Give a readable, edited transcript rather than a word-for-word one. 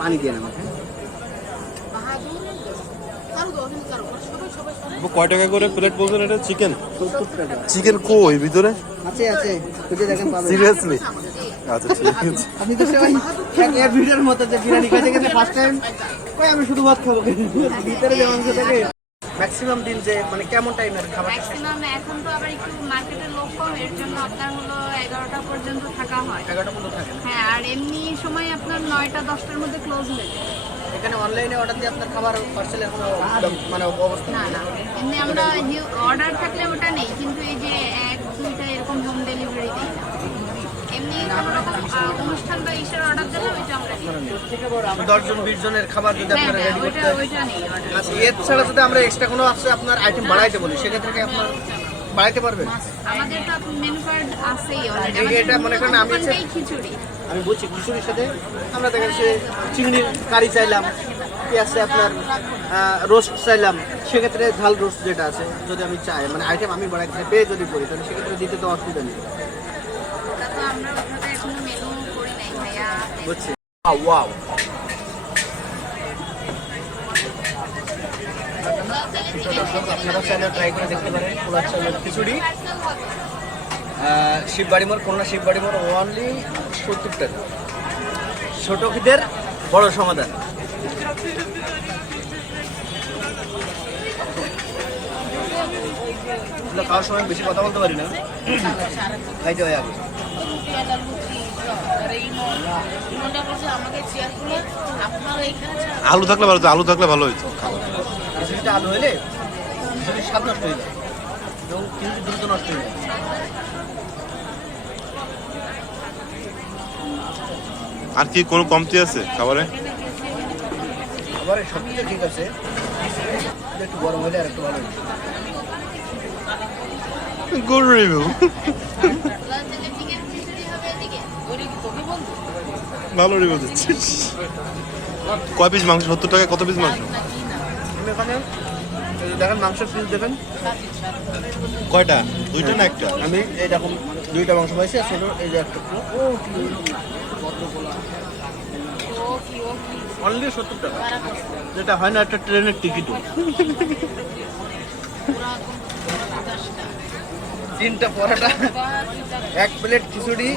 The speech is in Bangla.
পানি দিয়ে না আমাকে। কয় টাকা করে প্লেট বলছেন এটা? চিকেন 70 টাকা। চিকেন কই ভিতরে? আছে আছে, খুঁজে দেখেন পাবেন। সিরিয়াসলি? আচ্ছা ঠিক আছে। আপনি তো সবাই এক ভিডিওর মতো যে বিরিয়ানি খাইতে গেছে ফার্স্ট টাইম, কই আমি শুধু ভাত খাবো, ভিতরে যে মাংস থাকে। ম্যাক্সিমাম দিন যে মানে কেমন টাইমের খাবার? ম্যাক্সিমাম এখন তো আবার একটু মার্কেটের লোক কম, এর জন্য আপনার হলো 11টা পর্যন্ত থাকা হয়। 11টা পর্যন্ত থাকে। হ্যাঁ, আর এমনি সময় আপনার 9টা 10টার মধ্যে ক্লোজ হয়ে যায়। এখানে অনলাইনে অর্ডার দিয়ে আপনার খাবার পার্সেলের কোনো মানে অবস্থা না না, এমনি আমরা অর্ডার থাকলে ওটা নেই, কিন্তু এই যে 1-2টা এরকম হোম ডেলিভারি দিই না। এমনি কোনো রকম অনুষ্ঠান বা ইসের অর্ডার দিলে ওইটা আমরা দিই। 10 জন 20 জনের খাবার যদি হ্যাঁ আপনারা হ্যাঁ, রেডি করতে ওইটা নেই order। আচ্ছা, এর ছাড়া যদি আমরা এক্সট্রা কোনো আছে আপনার আইটেম বাড়াইতে বলি, সেক্ষেত্রে কি আপনার বাড়াইতে পারবেন? আমাদের তো মেনু কার্ড আছেই অলরেডি। এটা মনে করেন আমি খিচুড়ি আমি বলছি খিচুড়ির সাথে আমরা দেখেন সে চিংড়ির কারি চাইলাম, কি আছে আপনার রোস্ট চাইলাম, সেক্ষেত্রে ঝাল রোস্ট যেটা আছে যদি আমি চাই মানে আইটেম আমি বাড়াইতে পেয়ে যদি করি, তাহলে সেক্ষেত্রে দিতে তো অসুবিধা নেই। ওটা তো আমরা ওখানে এখনো মেনু করি নাই ভাইয়া। বুঝছি। ওয়াও, আপনারা চাইলে ট্রাই করে দেখতে পারেন পোলার চাউলের খিচুড়ি। শিববাড়ি মোড়, করোনা শিববাড়ি মোড়, অনলি 70 টাকা। ছোট খিদের বড় সমাধান। খাওয়ার সময় বেশি কথা বলতে পারি না, খাইতে হয় আগে। আলু থাকলে ভালো হতো, আলু থাকলে ভালো হইতো। খিচুড়িটা আলু হলে খিচুড়ির স্বাদ নষ্ট হয়ে যায় এবং কিন্তু দ্রুত নষ্ট হয়ে যায়। আর কি কোনো কমতি আছে খাবারে? আবার সব কিছু ঠিক আছে, একটু গরম হলে আর একটু ভালো হতো। Good review. ভালো রিভিউ দিচ্ছিস। কয় পিস মাংস? 70 টাকায় কত পিস মাংস? এখানে এই যে দেখেন মাংসের পিস দেখেন কয়টা? দুইটা না একটা? আমি এই রকম 2টা মাংস পাইছি, আর ছোট এই যে একটা অনলি 70 টাকা, যেটা হয় না একটা ট্রেনের টিকিটও। 3টা পরোটা, 1 প্লেট খিচুড়ি।